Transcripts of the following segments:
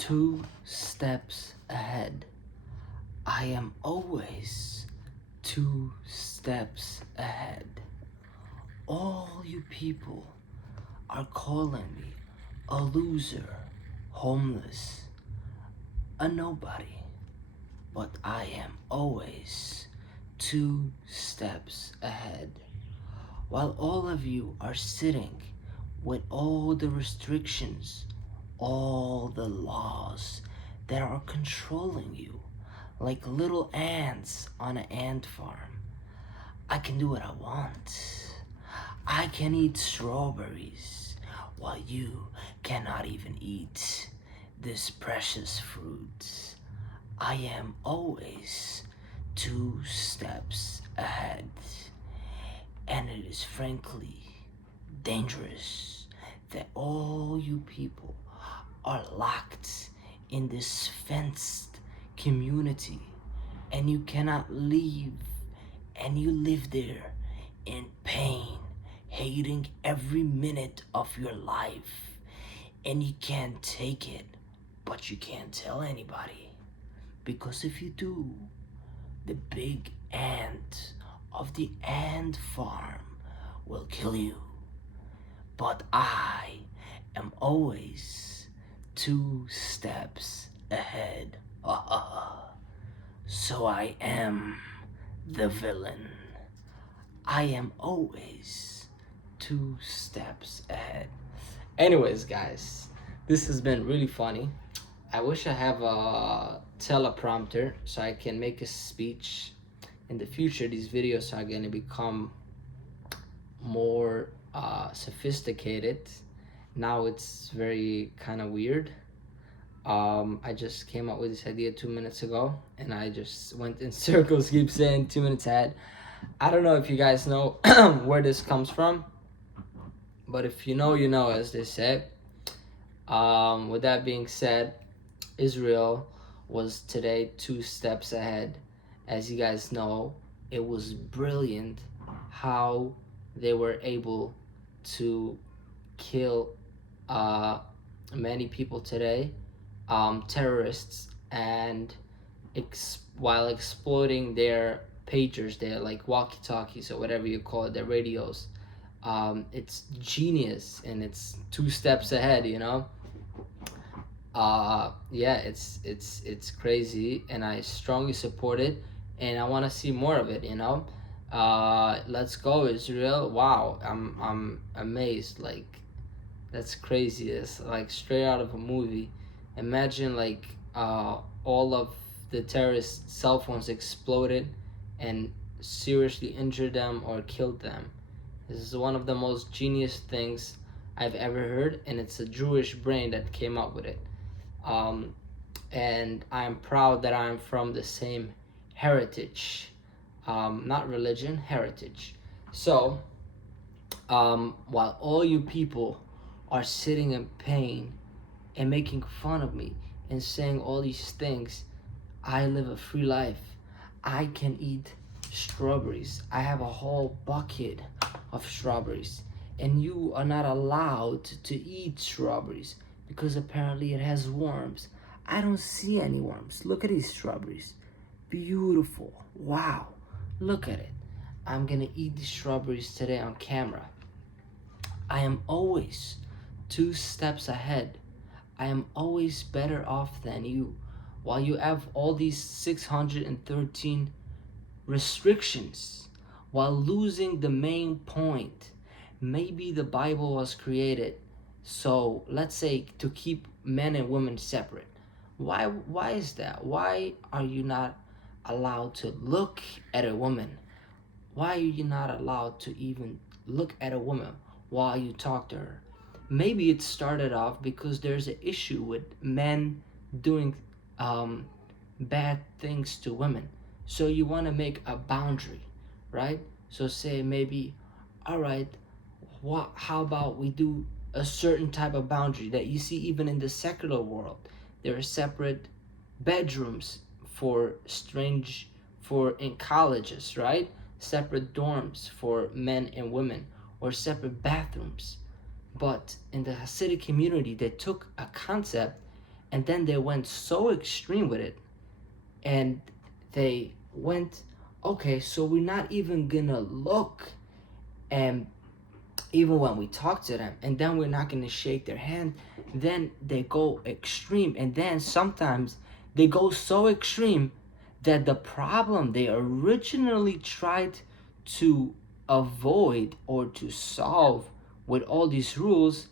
2 steps ahead. I am always 2 steps ahead. All you people are calling me a loser, homeless, a nobody. But I am always 2 steps ahead. While all of you are sitting with all the restrictions, all the laws that are controlling you, like little ants on an ant farm, I can do what I want. I can eat strawberries while you cannot even eat this precious fruit. I am always 2 steps ahead, and it is frankly dangerous that all you people are locked in this fenced community and you cannot leave, and you live there in pain, hating every minute of your life, and you can't take it, but you can't tell anybody, because if you do, the big ant of the ant farm will kill you. But I am always 2 steps ahead. So I am the villain. I am always 2 steps ahead. Anyways, guys, this has been really funny. I wish I have a teleprompter so I can make a speech. In the future, these videos are going to become more sophisticated. Now it's very kind of weird. I just came up with this idea 2 minutes ago, and I just went in circles, keep saying 2 minutes ahead. I don't know if you guys know where this comes from, but if you know, you know, as they say. With that being said, Israel was today 2 steps ahead. As you guys know, it was brilliant how they were able to kill many people today, terrorists, and while exploiting their pagers, their like walkie-talkies or whatever you call it, their radios. It's genius, and it's 2 steps ahead, you know. Yeah, it's crazy, and I strongly support it, and I want to see more of it, you know. Let's go, Israel. Wow, I'm amazed. Like, that's crazy. It's like straight out of a movie. Imagine like all of the terrorists' cell phones exploded and seriously injured them or killed them. This is one of the most genius things I've ever heard, and it's a Jewish brain that came up with it. Um, and I'm proud that I'm from the same heritage, not religion, heritage. So, while all you people are sitting in pain and making fun of me and saying all these things, I live a free life. I can eat strawberries. I have a whole bucket of strawberries, and you are not allowed to eat strawberries because apparently it has worms. I don't see any worms. Look at these strawberries. Beautiful. Wow. Look at it. I'm gonna eat these strawberries today on camera. I am always 2 steps ahead. I am always better off than you. While you have all these 613 restrictions, while losing the main point. Maybe the Bible was created, so let's say, to keep men and women separate. Why is that? Why are you not allowed to look at a woman? Why are you not allowed to even look at a woman while you talk to her? Maybe it started off because there's an issue with men doing um, bad things to women. So you want to make a boundary, right? So say maybe, all right, how about we do a certain type of boundary that you see even in the secular world? There are separate bedrooms for in colleges, right? Separate dorms for men and women, or separate bathrooms. But in the Hasidic community, they took a concept And then they went so extreme with it, and they went, okay, so we're not even gonna look, and even when we talk to them, and then we're not gonna shake their hand. Then they go extreme, and then sometimes they go so extreme that the problem they originally tried to avoid or to solve with all these rules,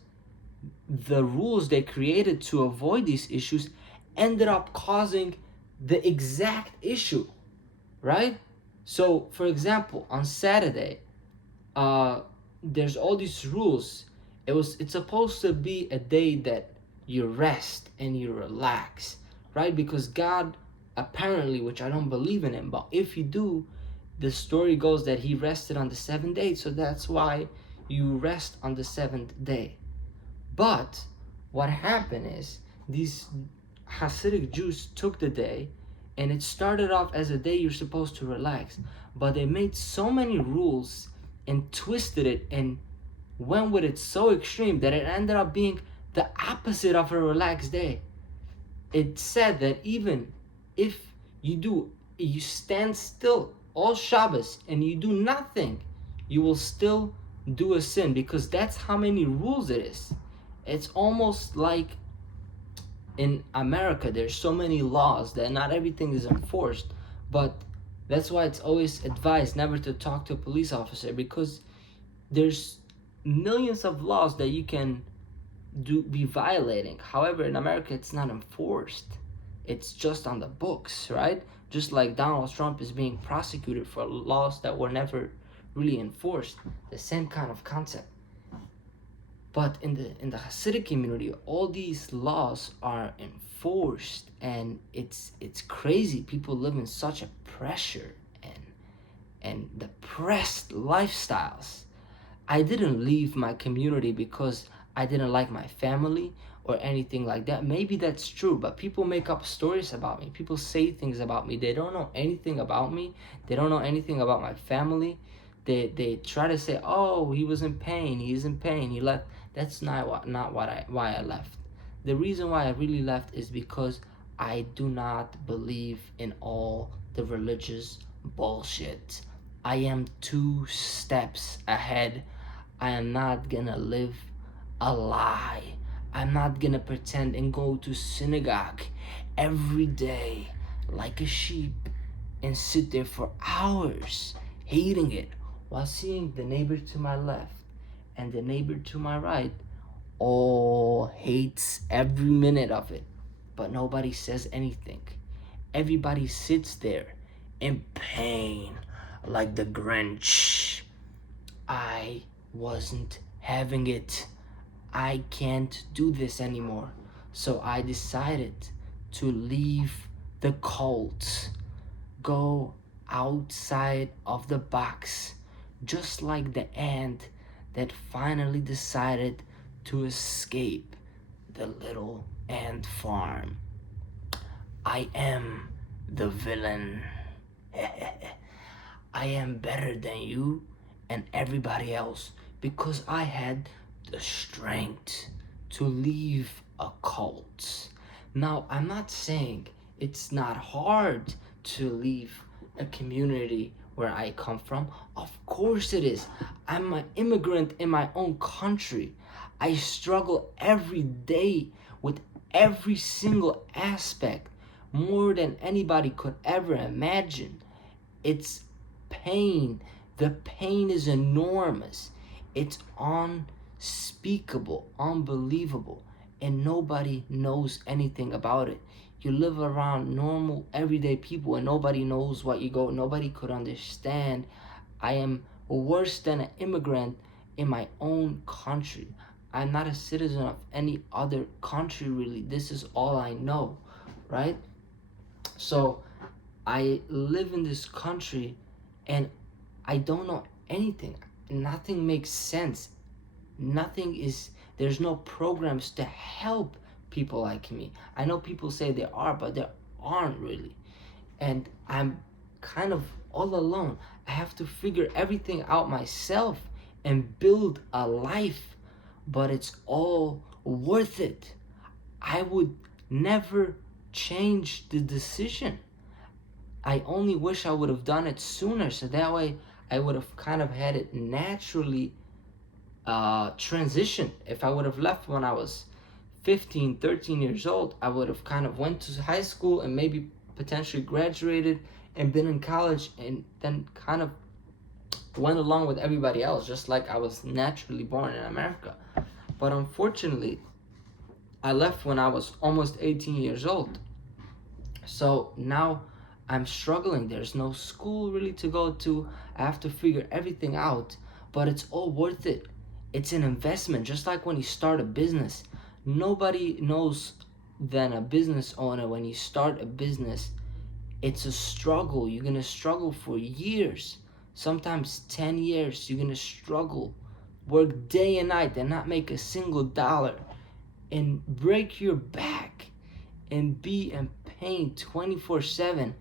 the rules they created to avoid these issues ended up causing the exact issue, right? So, for example, on Saturday, uh, there's all these rules. It's supposed to be a day that you rest and you relax, right? Because God apparently, which I don't believe in him, but if you do, the story goes that he rested on the seventh day, so that's why you rest on the seventh day. But what happened is these Hasidic Jews took the day, and it started off as a day you're supposed to relax, but they made so many rules and twisted it and went with it so extreme that it ended up being the opposite of a relaxed day. It said that even if you stand still all Shabbos and you do nothing, you will still do a sin, because that's how many rules it is. It's almost like in America, there's so many laws that not everything is enforced, but that's why it's always advised never to talk to a police officer, because there's millions of laws that you can be violating. However, in America, it's not enforced. It's just on the books, right? Just like Donald Trump is being prosecuted for laws that were never really enforced. The same kind of concept. But in the Hasidic community, all these laws are enforced, and it's crazy. People live in such a pressure and depressed lifestyles. I didn't leave my community because I didn't like my family or anything like that. Maybe that's true, but people make up stories about me. People say things about me. They don't know anything about me. They don't know anything about my family. They try to say, "Oh, he was in pain. He's in pain. He left." That's why I left. The reason why I really left is because I do not believe in all the religious bullshit. I am 2 steps ahead. I am not gonna live a lie. I'm not gonna pretend and go to synagogue every day like a sheep and sit there for hours hating it, while seeing the neighbor to my left and the neighbor to my right all hates every minute of it, but nobody says anything. Everybody sits there in pain like the Grinch. I wasn't having it. I can't do this anymore. So I decided to leave the cult, go outside of the box, just like the ant that finally decided to escape the little ant farm. I am the villain. I am better than you and everybody else because I had the strength to leave a cult. Now, I'm not saying it's not hard to leave a community where I come from. Of course it is. I'm an immigrant in my own country. I struggle every day with every single aspect, more than anybody could ever imagine. It's pain. The pain is enormous. It's unspeakable, unbelievable, and nobody knows anything about it. You live around normal, everyday people, and nobody knows what you go. Nobody could understand. I am worse than an immigrant in my own country. I'm not a citizen of any other country, really. This is all I know, right? So I live in this country and I don't know anything. Nothing makes sense. There's no programs to help people like me. I know people say there are, but there aren't really. And I'm kind of all alone. I have to figure everything out myself and build a life, but it's all worth it. I would never changed the decision. I only wish I would have done it sooner, so that way I would have kind of had it naturally transition. If I would have left when I was 15, 13 years old, I would have kind of went to high school and maybe potentially graduated and been in college, and then kind of went along with everybody else, just like I was naturally born in America. But unfortunately, I left when I was almost 18 years old. So now I'm struggling. There's no school really to go to. I have to figure everything out, but it's all worth it. It's an investment, just like when you start a business. Nobody knows than a business owner when you start a business. It's a struggle. You're going to struggle for years, sometimes 10 years. You're going to struggle, work day and night and not make a single dollar, and break your back and be in pain 24/7.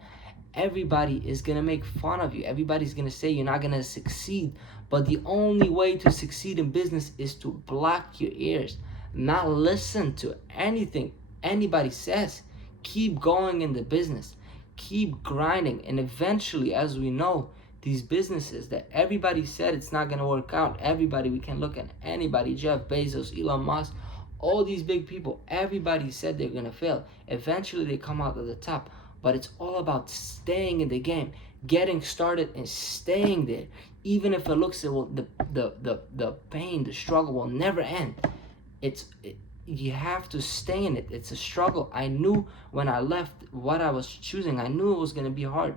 Everybody is gonna make fun of you. Everybody's gonna say you're not gonna succeed. But the only way to succeed in business is to block your ears, not listen to anything anybody says. Keep going in the business, keep grinding, and eventually, as we know, these businesses that everybody said it's not gonna work out, everybody, we can look at anybody, Jeff Bezos, Elon Musk, all these big people, everybody said they're gonna fail. Eventually they come out at the top. But it's all about staying in the game, getting started and staying there. Even if it looks the pain, the struggle will never end. You have to stay in it. It's a struggle. I knew when I left what I was choosing. I knew it was gonna be hard.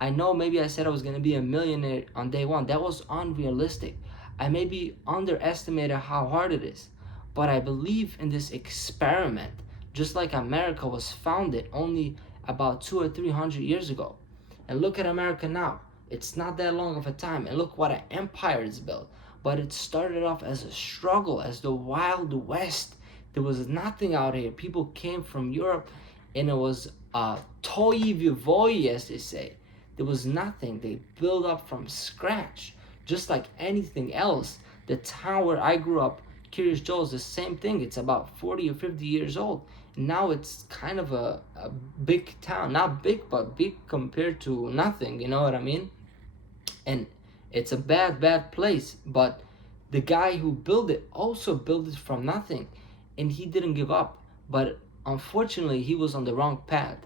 I know maybe I said I was gonna be a millionaire on day one. That was unrealistic. I maybe underestimated how hard it is. But I believe in this experiment, just like America was founded only about 200 or 300 years ago. And look at America now. It's not that long of a time. And look what an empire it's built. But it started off as a struggle, as the Wild West. There was nothing out here. People came from Europe, and it was toi vivoy, as they say. There was nothing. They built up from scratch, just like anything else. The town where I grew up, Curious Joe, is the same thing. It's about 40 or 50 years old. Now it's kind of a big town. Not big, but big compared to nothing. You know what I mean? And it's a bad place. But the guy who built it also built it from nothing. And he didn't give up. But unfortunately, he was on the wrong path.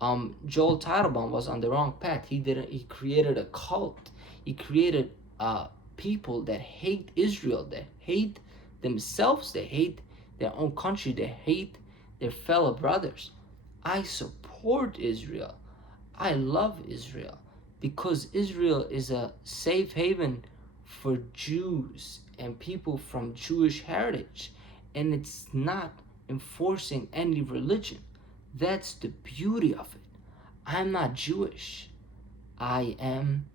Joel Teitelbaum was on the wrong path. He created a cult. He created people that hate Israel, that hate themselves, they hate their own country, they hate their fellow brothers. I support Israel. I love Israel because Israel is a safe haven for Jews and people from Jewish heritage, and it's not enforcing any religion. That's the beauty of it. I'm not Jewish. I am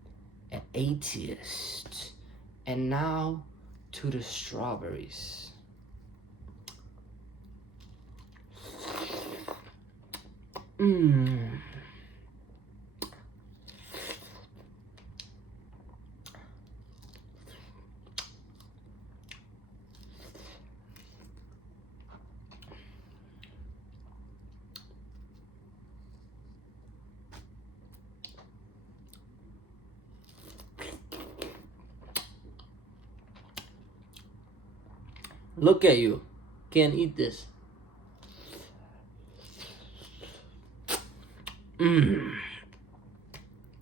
an atheist. And now to the strawberries. Look at you. Can't eat this.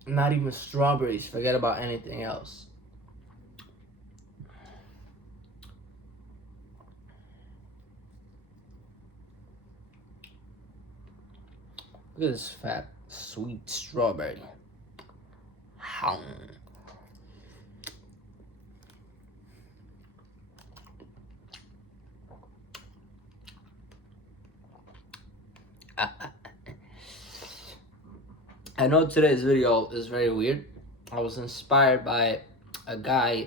Not even strawberries. Forget about anything else. Look at this fat, sweet strawberry. I know today's video is very weird. I was inspired by a guy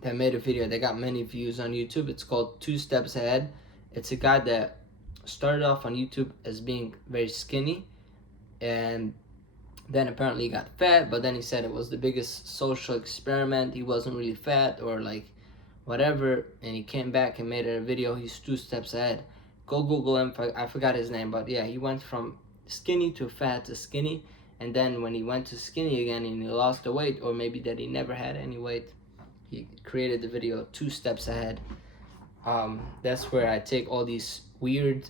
that made a video that got many views on YouTube. It's called 2 Steps Ahead. It's a guy that started off on YouTube as being very skinny, and then apparently he got fat, but then he said it was the biggest social experiment. He wasn't really fat or like whatever, and he came back and made a video. He's 2 steps ahead. Go Google him. I forgot his name, but yeah, he went from skinny to fat to skinny, and then when he went to skinny again and he lost the weight, or maybe that he never had any weight, he created the video 2 steps ahead. That's where I take all these weird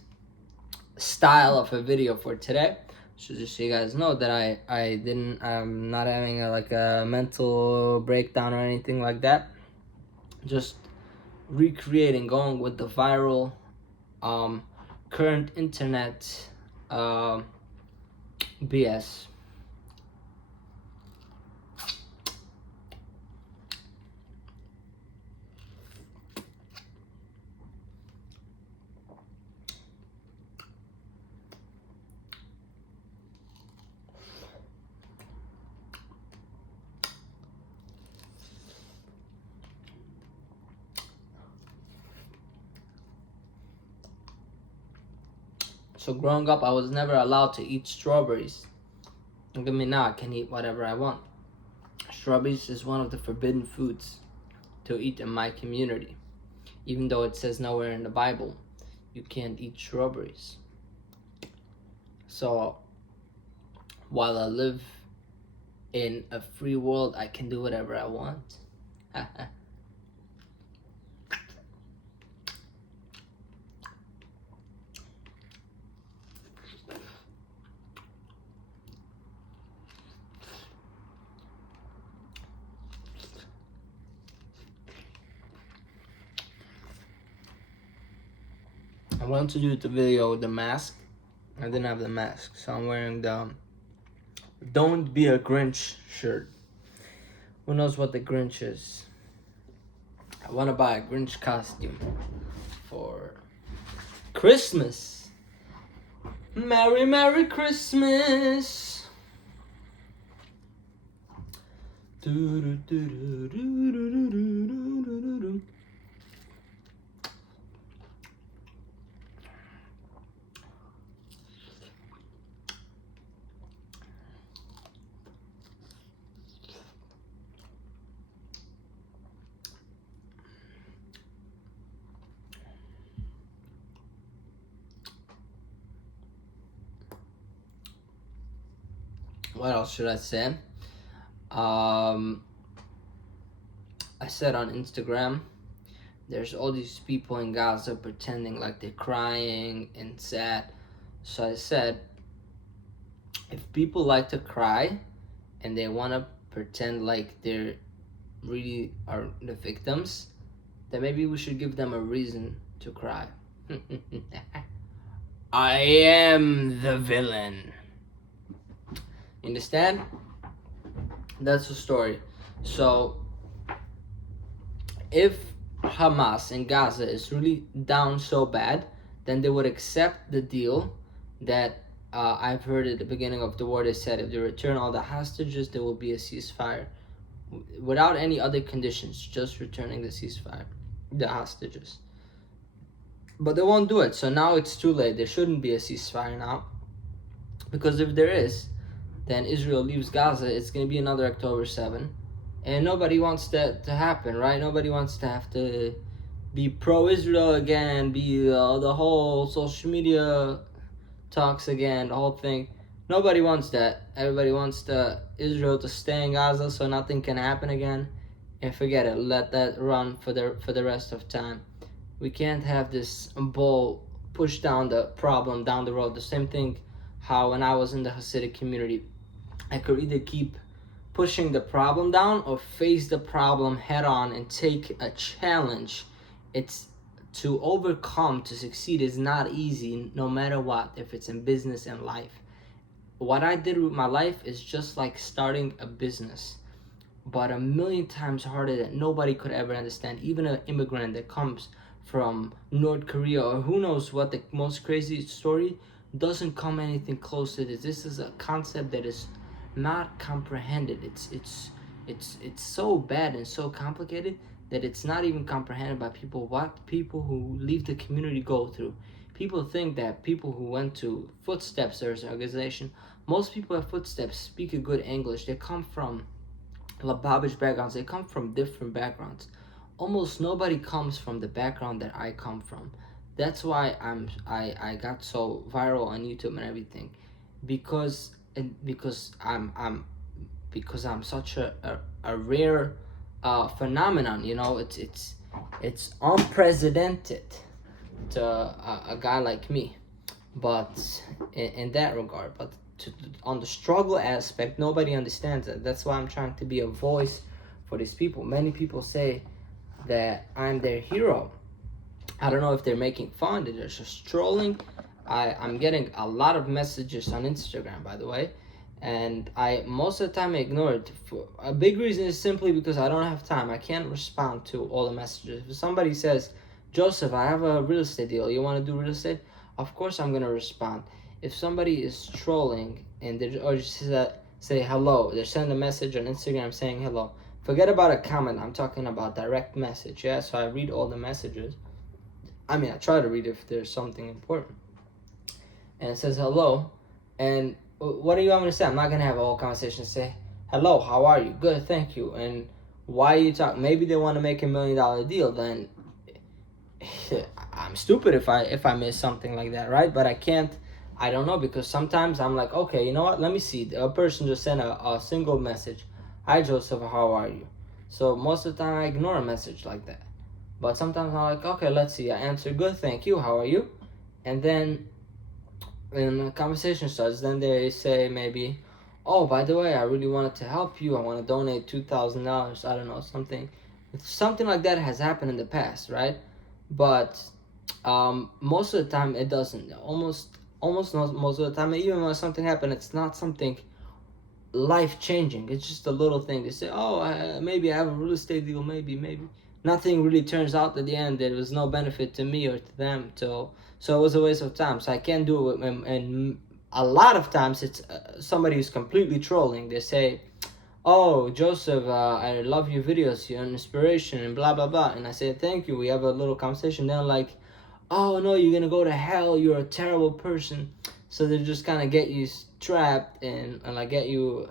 style of a video for today. So just so you guys know that I'm not having like a mental breakdown or anything like that. Just recreating, going with the viral current internet BS. So growing up, I was never allowed to eat strawberries. Look at me now, I can eat whatever I want. Strawberries is one of the forbidden foods to eat in my community. Even though it says nowhere in the Bible, you can't eat strawberries. So while I live in a free world, I can do whatever I want. I wanted to do the video with the mask. I didn't have the mask, so I'm wearing the Don't Be a Grinch shirt. Who knows what the Grinch is? I want to buy a Grinch costume for Christmas. Merry, Merry Christmas. What else should I say? I said on Instagram, there's all these people in Gaza pretending like they're crying and sad. So I said, if people like to cry and they want to pretend like they're really are the victims, then maybe we should give them a reason to cry. I am the villain. You understand? That's the story. So if Hamas in Gaza is really down so bad, then they would accept the deal that I've heard at the beginning of the war. They said if they return all the hostages, there will be a ceasefire without any other conditions, just returning the hostages. But they won't do it, so now it's too late. There shouldn't be a ceasefire now, because if there is, then Israel leaves Gaza. It's going to be another October 7. And nobody wants that to happen, right? Nobody wants to have to be pro-Israel again, be the whole social media talks again, the whole thing. Nobody wants that. Everybody wants Israel to stay in Gaza so nothing can happen again. And forget it. Let that run for the rest of time. We can't have this ball push down the problem down the road. The same thing how when I was in the Hasidic community, I could either keep pushing the problem down or face the problem head on and take a challenge. It's to overcome, to succeed is not easy no matter what, if it's in business and life. What I did with my life is just like starting a business, but a million times harder that nobody could ever understand. Even an immigrant that comes from North Korea or who knows what the most crazy story doesn't come anything close to this. This is a concept that is not comprehended. It's so bad and so complicated that it's not even comprehended by people. What people who leave the community go through. People think that people who went to Footsteps, there's an organization, most people at Footsteps speak a good English. They come from Lubavitch backgrounds. They come from different backgrounds. Almost nobody comes from the background that I come from. That's why I got so viral on YouTube and everything, because because I'm such a rare phenomenon. You know, it's unprecedented to a guy like me. But in that regard, but on the struggle aspect, nobody understands it. That's why I'm trying to be a voice for these people. Many people say that I'm their hero. I don't know if they're making fun, they're just trolling. I'm getting a lot of messages on Instagram, by the way, and I most of the time I ignore it. A big reason is simply because I don't have time. I can't respond to all the messages. If somebody says, Joseph, I have a real estate deal, you want to do real estate? Of course I'm gonna respond. If somebody is trolling and they or just say hello, they send a message on Instagram saying hello. Forget about a comment. I'm talking about direct message. Yeah, so I read all the messages. I mean, I try to read if there's something important. And it says hello. And what do you want me to say? I'm not going to have a whole conversation. Say, hello, how are you? Good, thank you. And why are you talking? Maybe they want to make $1 million deal. Then I'm stupid if I miss something like that, right? But I can't. I don't know, because sometimes I'm like, okay, you know what? Let me see. A person just sent a single message. Hi, Joseph, how are you? So most of the time I ignore a message like that. But sometimes I'm like, okay, let's see. I answer, good, thank you, how are you? And then when the conversation starts, then they say maybe, oh, by the way, I really wanted to help you. I want to donate $2,000. I don't know, something like that has happened in the past, right? But most of the time it doesn't. Almost most of the time, even when something happened, it's not something life changing. It's just a little thing. They say, oh, maybe I have a real estate deal, maybe. Nothing really turns out at the end. There was no benefit to me or to them. So it was a waste of time. So I can't do it. And a lot of times it's somebody who's completely trolling. They say, oh, Joseph, I love your videos, you're an inspiration, and blah, blah, blah. And I say, thank you. We have a little conversation. Then like, oh, no, you're going to go to hell. You're a terrible person. So they just kind of get you trapped and like get you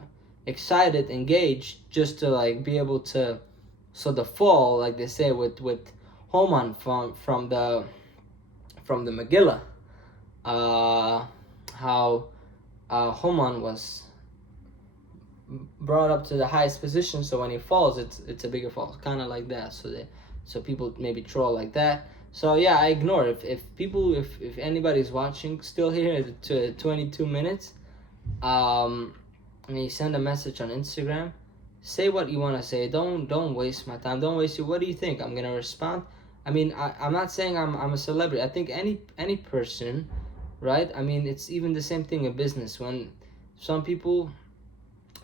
excited, engaged, just to like be able to, so the fall, like they say with Haman from the Megillah, how Haman was brought up to the highest position, so when he falls, it's a bigger fall, kind of like that. So people maybe troll like that. So yeah, I ignore it. If anybody's watching still here to 22 minutes, and you send a message on Instagram, say what you want to say. Don't waste my time. Don't waste it. What do you think? I'm gonna respond. I mean, I'm not saying I'm a celebrity. I think any person, right? I mean, it's even the same thing in business. When some people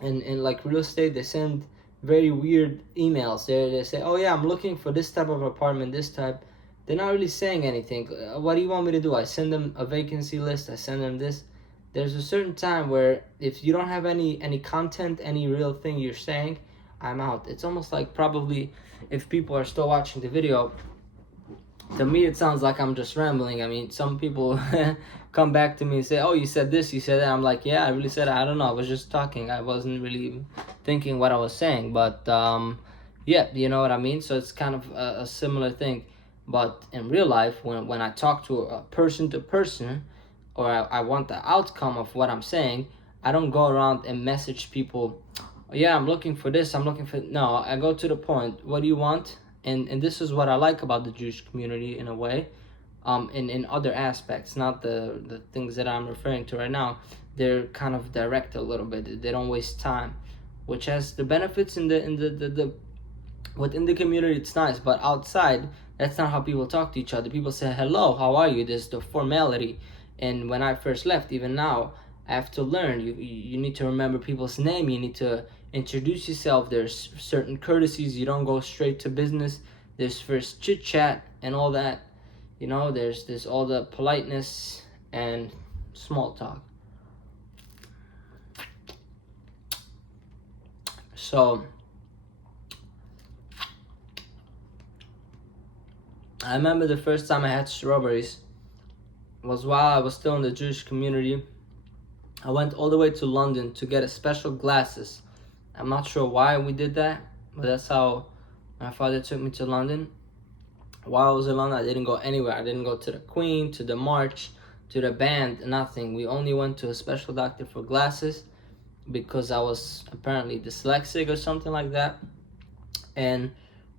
in like real estate, they send very weird emails. They say, oh yeah, I'm looking for this type of apartment, this type. They're not really saying anything. What do you want me to do? I send them a vacancy list. I send them this. There's a certain time where if you don't have any content, any real thing you're saying, I'm out. It's almost like, probably if people are still watching the video, to me it sounds like I'm just rambling. I mean, some people come back to me and say, oh, you said this, you said that. I'm like, yeah, I really said it. I don't know, I was just talking. I wasn't really thinking what I was saying. But yeah, you know what I mean. So it's kind of a similar thing. But in real life, when I talk to a person to person, or I want the outcome of what I'm saying, I don't go around and message people, oh, yeah, I'm looking for this, I'm looking for... No, I go to the point. What do you want? And this is what I like about the Jewish community in a way, in other aspects, not the things that I'm referring to right now. They're kind of direct a little bit. They don't waste time, which has the benefits the within the community. It's nice, but outside, that's not how people talk to each other. People say hello, how are you? There's the formality. And when I first left, even now, I have to learn. You need to remember people's name. You need to introduce yourself. There's certain courtesies. You don't go straight to business. There's first chit chat and all that. You know, there's all the politeness and small talk. So I remember the first time I had strawberries was while I was still in the Jewish community. I went all the way to London to get a special glasses. I'm not sure why we did that, but that's how my father took me to London. While I was in London, I didn't go anywhere. I didn't go to the Queen, to the March, to the band, nothing. We only went to a special doctor for glasses because I was apparently dyslexic or something like that. And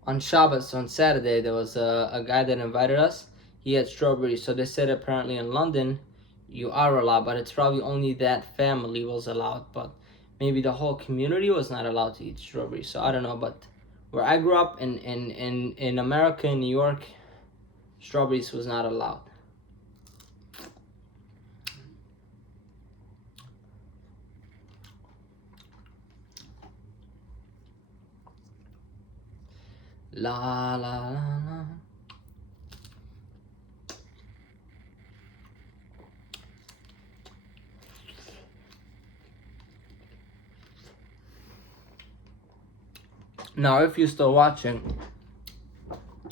on Shabbos, on Saturday, there was a guy that invited us. He had strawberries. So they said apparently in London, you are allowed, but it's probably only that family was allowed. But maybe the whole community was not allowed to eat strawberries. So I don't know. But where I grew up in America, in New York, strawberries was not allowed. La la la la. Now, if you're still watching,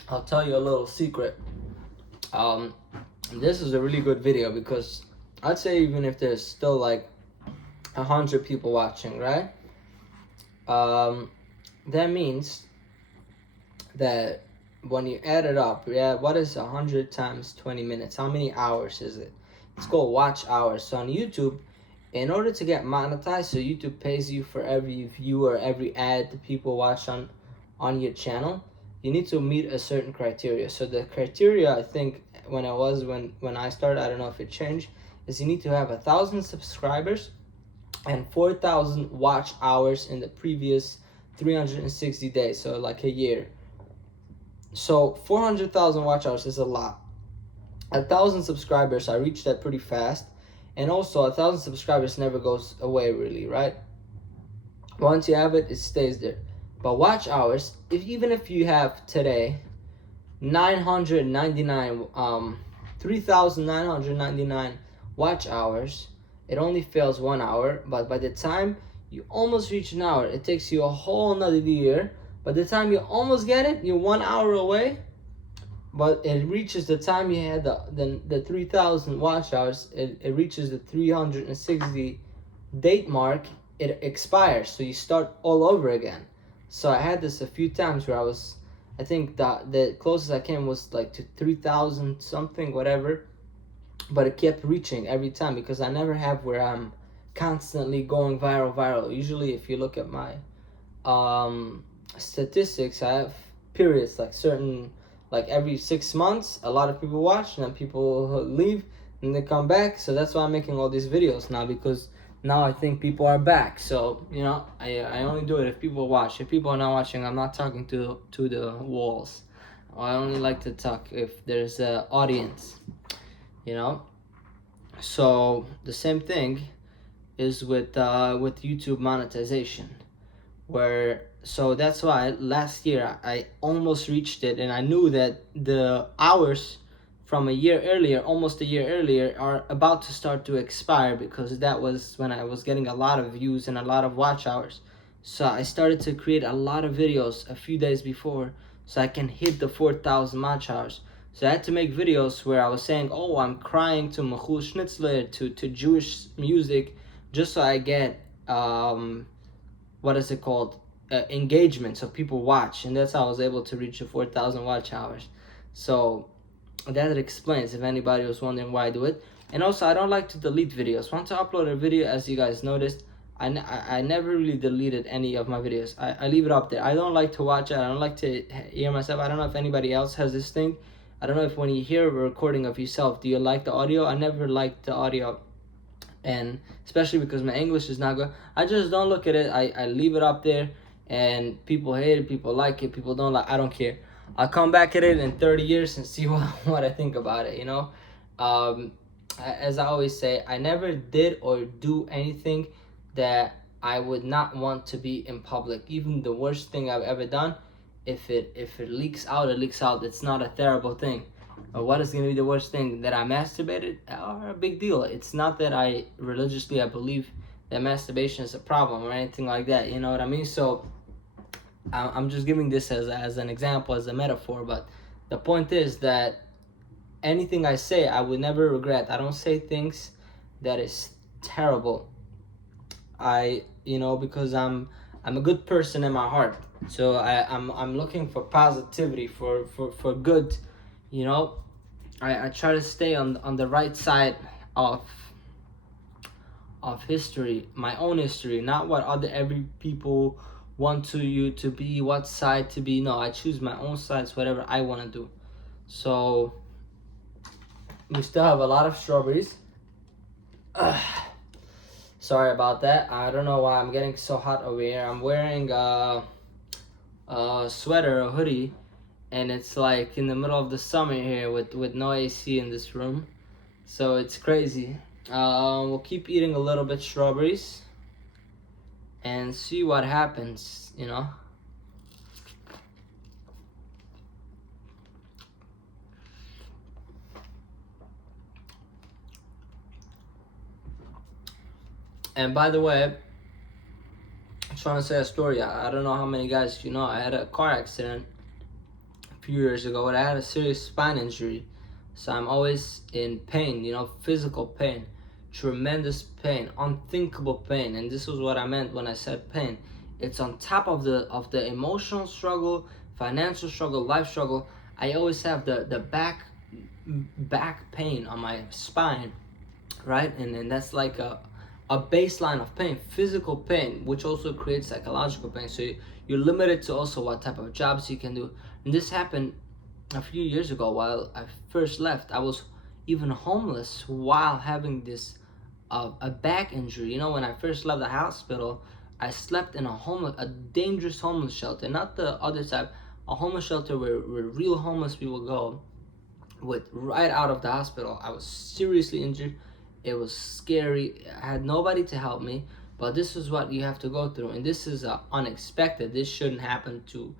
I'll tell you a little secret. This is a really good video because I'd say even if there's still like 100 people watching, right? That means that when you add it up, yeah, what is 100 times 20 minutes? How many hours is it? It's called watch hours. So on YouTube, in order to get monetized, so YouTube pays you for every view or every ad that people watch on your channel, you need to meet a certain criteria. So the criteria, I think, when I started, I don't know if it changed, is you need to have 1,000 subscribers and 4,000 watch hours in the previous 360 days, so like a year. So 400,000 watch hours is a lot. 1,000 subscribers, I reached that pretty fast. And also 1,000 subscribers never goes away really, right? Once you have it, it stays there. But watch hours, even if you have today 3,999 watch hours, it only fails 1 hour. But by the time you almost reach an hour, it takes you a whole another year. By the time you almost get it, you're 1 hour away. But it reaches the time you had the 3,000 watch hours, it reaches the 360 date mark, it expires. So you start all over again. So I had this a few times where I think the closest I came was like to 3,000 something, whatever. But it kept reaching every time because I never have where I'm constantly going viral. Usually if you look at my statistics, I have periods, like every 6 months, a lot of people watch, and then people leave, and they come back. So that's why I'm making all these videos now, because now I think people are back. So, I only do it if people watch. If people are not watching, I'm not talking to the walls. I only like to talk if there's an audience, So the same thing is with YouTube monetization, so that's why last year I almost reached it, and I knew that the hours from almost a year earlier, are about to start to expire, because that was when I was getting a lot of views and a lot of watch hours. So I started to create a lot of videos a few days before so I can hit the 4,000 watch hours. So I had to make videos where I was saying, oh, I'm crying to Mechul Schnitzler, to Jewish music, just so I get engagement, so people watch, and that's how I was able to reach the 4,000 watch hours. So that explains, if anybody was wondering why I do it. And also, I don't like to delete videos. Once I upload a video, as you guys noticed, I never really deleted any of my videos. I leave it up there. I don't like to watch it. I don't like to hear myself. I don't know if anybody else has this thing. I don't know if when you hear a recording of yourself, do you like the audio? I never liked the audio, and especially because my English is not good, I just don't look at it. I leave it up there, and people hate it, people like it, people don't like. I don't care. I'll come back at it in 30 years and see what I think about it. As I always say, I never did or do anything that I would not want to be in public. Even the worst thing I've ever done, if it leaks out, it leaks out. It's not a terrible thing. What is going to be the worst thing? That I masturbated? A big deal. It's not that I believe that masturbation is a problem or anything like that. You know what I mean? So I'm just giving this as an example, as a metaphor. But the point is that anything I say, I would never regret. I don't say things that is terrible. Because I'm a good person in my heart. So I'm looking for positivity, for good You know, I try to stay on the right side of history, my own history, not what other every people want to you to be, what side to be. No, I choose my own sides, whatever I want to do. So we still have a lot of strawberries. Sorry about that. I don't know why I'm getting so hot over here. I'm wearing a sweater, a hoodie, and it's like in the middle of the summer here with no AC in this room. So it's crazy. We'll keep eating a little bit strawberries and see what happens, you know. And by the way, I'm trying to say a story. I don't know how many guys you know. I had a car accident a few years ago, and I had a serious spine injury. So I'm always in pain, you know, physical pain, tremendous pain, unthinkable pain. And this was what I meant when I said pain. It's on top of the emotional struggle, financial struggle, life struggle. I always have the back pain on my spine, right? And then that's like a baseline of pain, physical pain, which also creates psychological pain. So you're limited to also what type of jobs you can do. And this happened a few years ago while I first left. I was even homeless while having this a back injury. You know, when I first left the hospital, I slept in a dangerous homeless shelter, not the other type, a homeless shelter where real homeless people go with right out of the hospital. I was seriously injured. It was scary. I had nobody to help me, but this is what you have to go through, and this is unexpected. This shouldn't happen to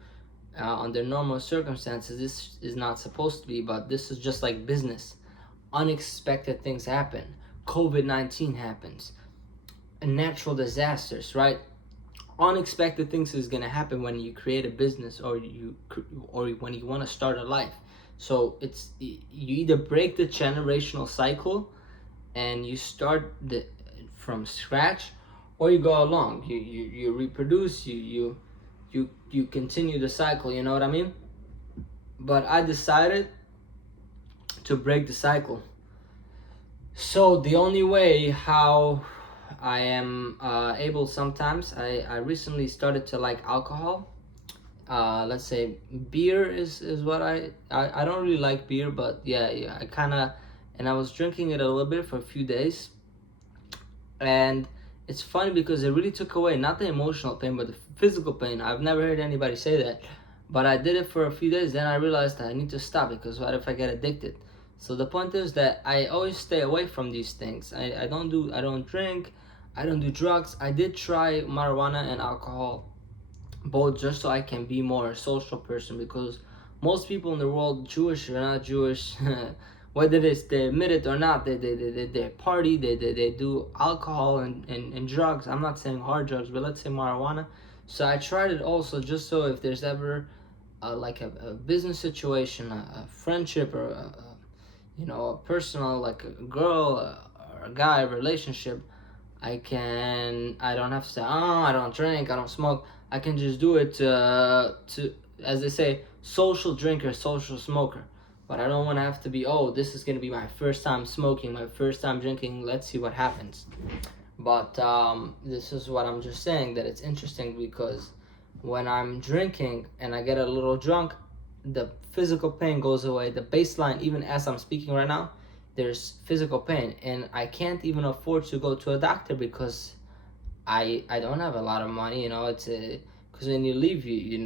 under normal circumstances. This is not supposed to be, but this is just like business. Unexpected things happen. COVID-19 happens, and natural disasters, right? Unexpected things is gonna happen when you create a business or when you want to start a life. So you either break the generational cycle and you start from scratch, or you go along. You reproduce. You continue the cycle. You know what I mean? But I decided to break the cycle. So the only way how I am able sometimes, I recently started to like alcohol. Let's say beer is what I don't really like beer, but yeah, I kind of, and I was drinking it a little bit for a few days, and it's funny because it really took away not the emotional pain but the physical pain. I've never heard anybody say that, but I did it for a few days. Then I realized that I need to stop, because what if I get addicted? So the point is that I always stay away from these things. I don't drink, I don't do drugs. I did try marijuana and alcohol both just so I can be more a social person, because most people in the world, Jewish or not Jewish, whether they admit it or not, they party, they do alcohol and drugs. I'm not saying hard drugs, but let's say marijuana. So I tried it also just so if there's ever like a business situation, a friendship, or you know, a personal, like a girl or a guy relationship, I don't have to say, oh, I don't drink, I don't smoke. I can just do it to, as they say, social drinker, social smoker. But I don't want to have to be, oh, this is going to be my first time smoking, my first time drinking, let's see what happens. But this is what I'm just saying, that it's interesting because when I'm drinking and I get a little drunk, the physical pain goes away. The baseline, even as I'm speaking right now, there's physical pain, and I can't even afford to go to a doctor because I don't have a lot of money. You know, it's because when you leave, you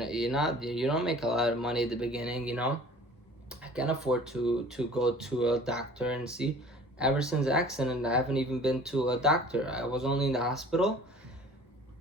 don't make a lot of money at the beginning. You know, I can't afford to go to a doctor and see. Ever since the accident, I haven't even been to a doctor. I was only in the hospital,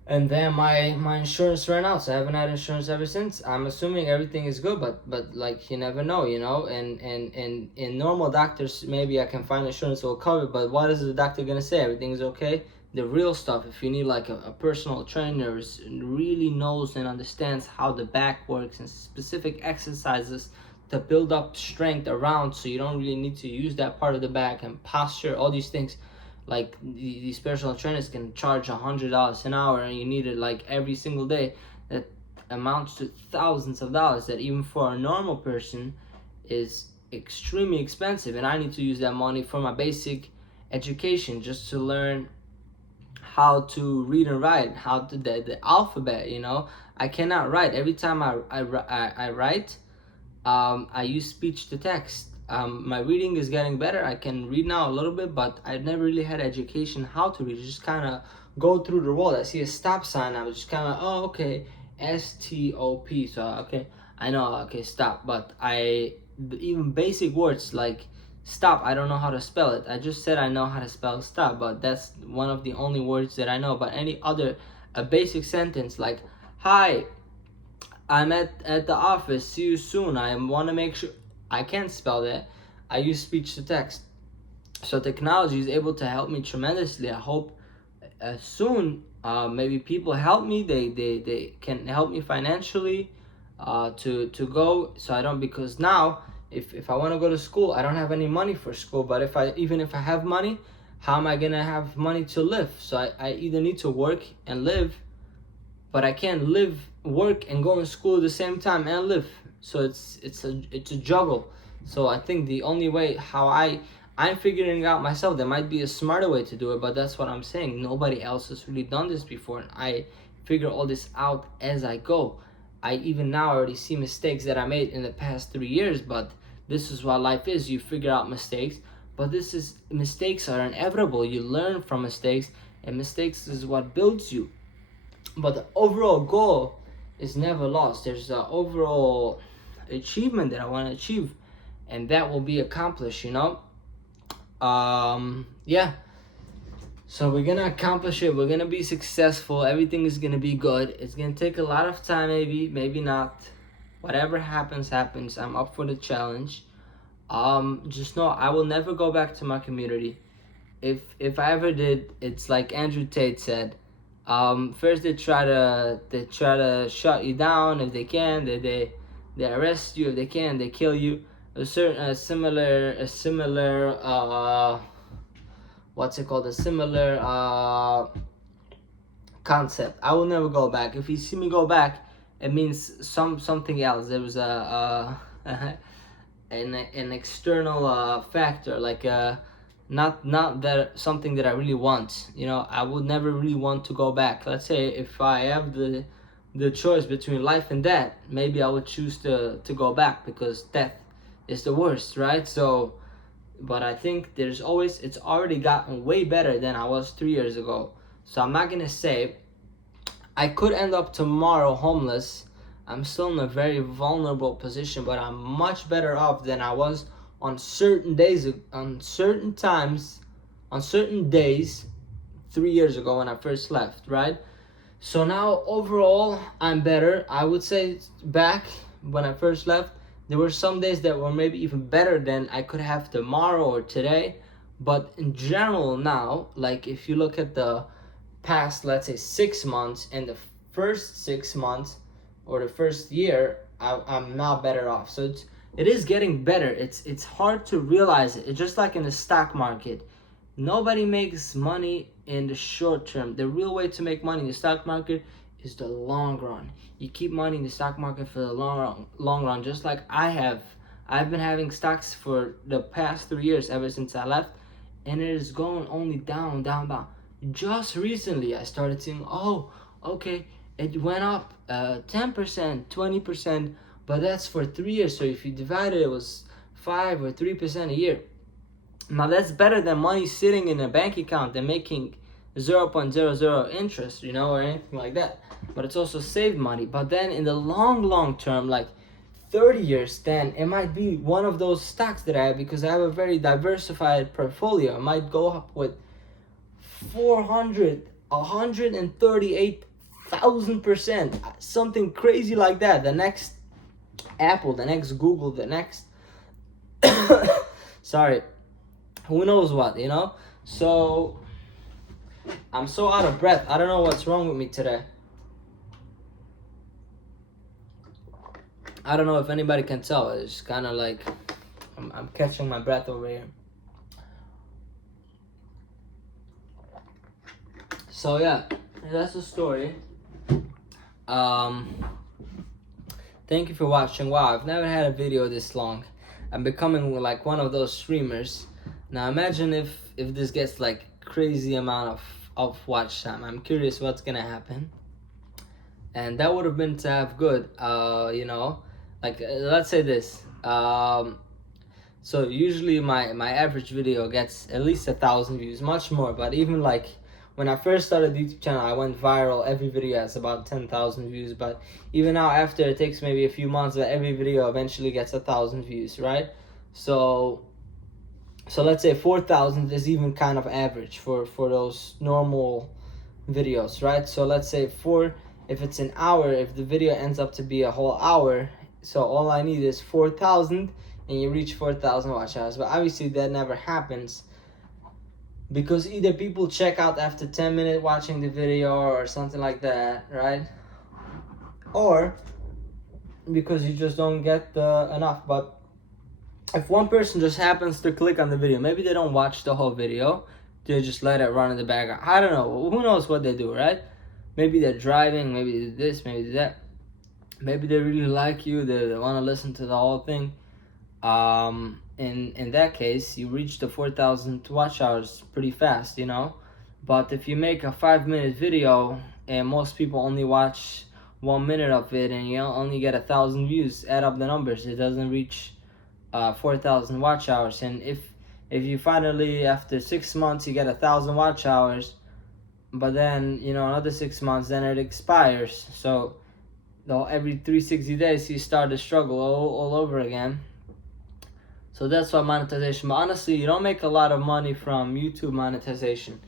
and then my insurance ran out, so I haven't had insurance ever since. I'm assuming everything is good, but like you never know, you know. And in normal doctors, maybe I can find insurance will cover. But what is the doctor gonna say? Everything is okay. The real stuff, if you need like a personal trainer who really knows and understands how the back works and specific exercises to build up strength around, so you don't really need to use that part of the back, and posture, all these things, like these personal trainers can charge $100 an hour, and you need it like every single day. That amounts to thousands of dollars, that even for a normal person is extremely expensive, and I need to use that money for my basic education, just to learn how to read and write, how to the alphabet. I cannot write. Every time I write, I use speech to text. My reading is getting better. I can read now a little bit, but I've never really had education how to read. Just kind of go through the road. I see a stop sign. I was just kind of, oh, okay, stop. So okay, I know, okay, stop. But even basic words like stop, I don't know how to spell it. I just said I know how to spell stop, but that's one of the only words that I know. But any other a basic sentence like, hi, I'm at the office, see you soon, I want to make sure, I can't spell that. I use speech to text. So technology is able to help me tremendously. I hope soon maybe people help me. They can help me financially to go, so I don't, because now if I want to go to school, I don't have any money for school. But even if I have money, how am I gonna have money to live? So I either need to work and live, but I can't live, work, and go to school at the same time and live. So it's a juggle. So I think the only way how I'm figuring out myself, there might be a smarter way to do it, but that's what I'm saying. Nobody else has really done this before, and I figure all this out as I go. I even now already see mistakes that I made in the past 3 years, but this is what life is. You figure out mistakes, but mistakes are inevitable. You learn from mistakes, and mistakes is what builds you. But the overall goal is never lost. There's an overall achievement that I want to achieve, and that will be accomplished. Yeah. So we're gonna accomplish it. We're gonna be successful. Everything is gonna be good. It's gonna take a lot of time, maybe not. Whatever happens, happens. I'm up for the challenge. Just know I will never go back to my community. If I ever did, it's like Andrew Tate said. First they try to shut you down if they can. They arrest you if they can. They kill you. A similar what's it called? A similar concept. I will never go back. If you see me go back, it means something else. There was an external factor, like not that something that I really want. I would never really want to go back. Let's say if I have the choice between life and death, maybe I would choose to go back, because death is the worst, right? So, but I think it's already gotten way better than I was 3 years ago. So I'm not gonna say I could end up tomorrow homeless. I'm still in a very vulnerable position, but I'm much better off than I was on certain days, on certain times, on certain days 3 years ago when I first left, right? So now overall I'm better. I would say back when I first left, there were some days that were maybe even better than I could have tomorrow or today. But in general now, like if you look at the past, let's say 6 months, and the first 6 months or the first year, I'm now better off. So it is getting better. It's hard to realize it. It's just like in the stock market. Nobody makes money in the short term. The real way to make money in the stock market is the long run. You keep money in the stock market for the long run, just like I've been having stocks for the past 3 years, ever since I left, and it is going only down. Just recently I started seeing, oh, okay, it went up 10%, 20%, but that's for 3 years. So if you divide it, it was 5 or 3% a year. Now that's better than money sitting in a bank account and making 0.00 interest, or anything like that. But it's also saved money. But then in the long term, like 30 years, then it might be one of those stocks that I have, because I have a very diversified portfolio. It might go up with 138,000%, something crazy like that. The next Apple, the next Google, the next sorry, who knows what, So I'm so out of breath. I don't know what's wrong with me today. I don't know if anybody can tell. It's kind of like I'm catching my breath over here. So yeah, that's the story. Thank you for watching. Wow, I've never had a video this long. I'm becoming like one of those streamers. Now imagine if this gets like crazy amount of watch time. I'm curious what's gonna happen. And that would have been to have good, like let's say this. So usually my average video gets at least 1,000 views, much more. But even like when I first started the YouTube channel, I went viral. Every video has about 10,000 views. But even now, after it takes maybe a few months, but every video eventually gets 1,000 views, right? So let's say 4,000 is even kind of average for those normal videos, right? So let's say if it's an hour, if the video ends up to be a whole hour, so all I need is 4,000 and you reach 4,000 watch hours. But obviously that never happens because either people check out after 10 minutes watching the video or something like that, right? Or because you just don't get enough. But if one person just happens to click on the video, maybe they don't watch the whole video, they just let it run in the background. I don't know. Who knows what they do, right? Maybe they're driving, maybe they do this, maybe they do that. Maybe they really like you, they want to listen to the whole thing. In that case, you reach the 4,000 watch hours pretty fast, you know. But if you make a 5-minute video and most people only watch 1 minute of it and you only get 1,000 views, add up the numbers, it doesn't reach 4,000 watch hours. And if you finally after 6 months you get 1,000 watch hours, but then another 6 months, then it expires. So every 360 days you start to struggle all over again. So that's why monetization. But honestly, you don't make a lot of money from YouTube monetization.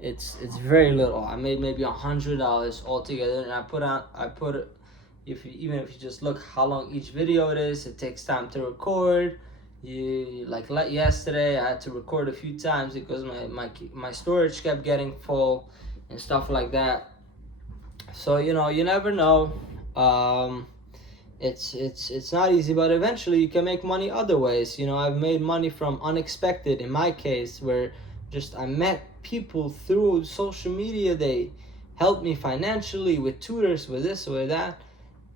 It's very little. I made maybe $100 altogether, and I put it. Even if you just look how long each video it is, it takes time to record. Like yesterday, I had to record a few times because my storage kept getting full and stuff like that. So you never know. It's not easy, but eventually you can make money other ways. I've made money from unexpected, in my case, where just I met people through social media. They helped me financially with tutors, with this, with that.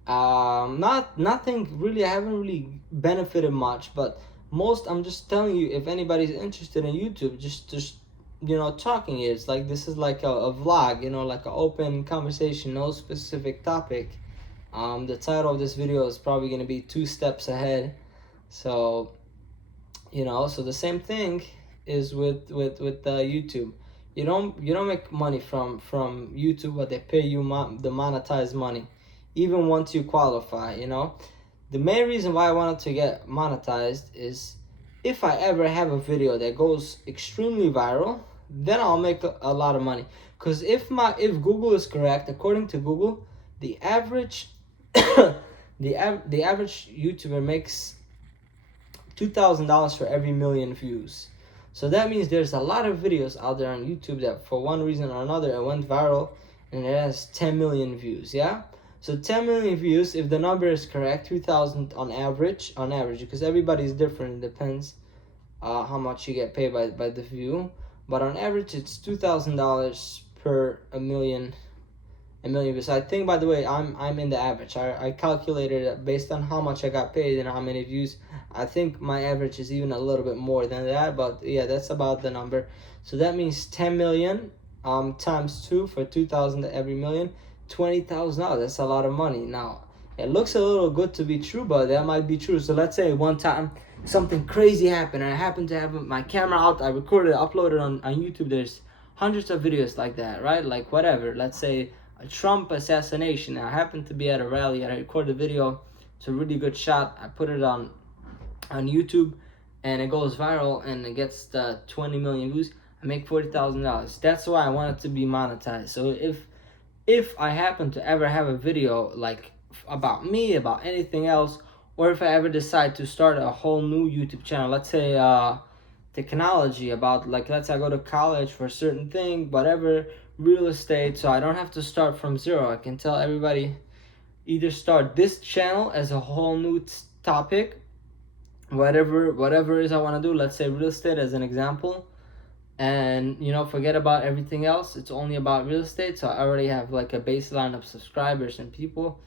Nothing really. I haven't really benefited much, but I'm just telling you, if anybody's interested in YouTube, just talking. It's like this is like a vlog, like an open conversation, no specific topic. The title of this video is probably going to be 2 steps ahead. So so the same thing is with YouTube. You don't make money from YouTube, but they pay you the monetized money even once you qualify. The main reason why I wanted to get monetized is if I ever have a video that goes extremely viral, then I'll make a lot of money. Because if Google is correct, according to Google, the average the average YouTuber makes $2,000 for every million views. So that means there's a lot of videos out there on YouTube that for one reason or another it went viral and it has 10 million views. Yeah. So 10 million views, if the number is correct, 2,000 on average, because everybody's different. It depends how much you get paid by the view. But on average, it's $2,000 per a million views. I think, by the way, I'm in the average. I calculated it based on how much I got paid and how many views. I think my average is even a little bit more than that, but yeah, that's about the number. So that means 10 million times 2 for 2,000 every million, $20,000. That's a lot of money. Now, it looks a little good to be true, but that might be true. So let's say one time something crazy happened and I happened to have my camera out. I recorded, uploaded on YouTube. There's hundreds of videos like that, right? Like whatever. Let's say a Trump assassination. I happened to be at a rally. I recorded a video. It's a really good shot. I put it on YouTube and it goes viral and it gets the 20 million views. I make $40,000. That's why I want it to be monetized. So if I happen to ever have a video like about me, about anything else, or if I ever decide to start a whole new YouTube channel, let's say technology, about like, let's say I go to college for a certain thing, whatever, real estate, so I don't have to start from zero. I can tell everybody, either start this channel as a whole new topic, whatever it is I want to do, let's say real estate as an example, and forget about everything else. It's only about real estate, so I already have like a baseline of subscribers and people.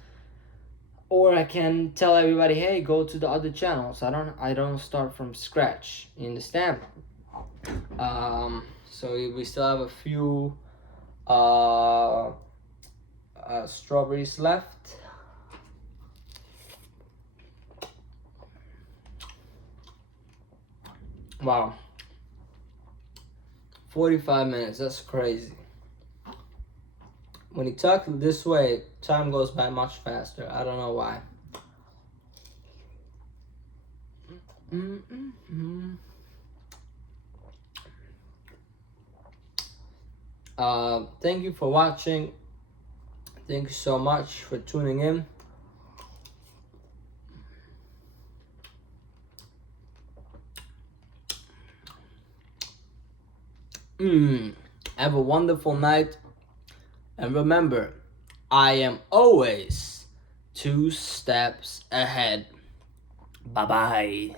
or I can tell everybody, hey, go to the other channels. I don't start from scratch. You understand? So we still have a few strawberries left. Wow, 45 minutes. That's crazy. When you talk this way, time goes by much faster. I don't know why. Thank you for watching. Thank you so much for tuning in. Have a wonderful night. And remember, I am always 2 steps ahead. Bye-bye.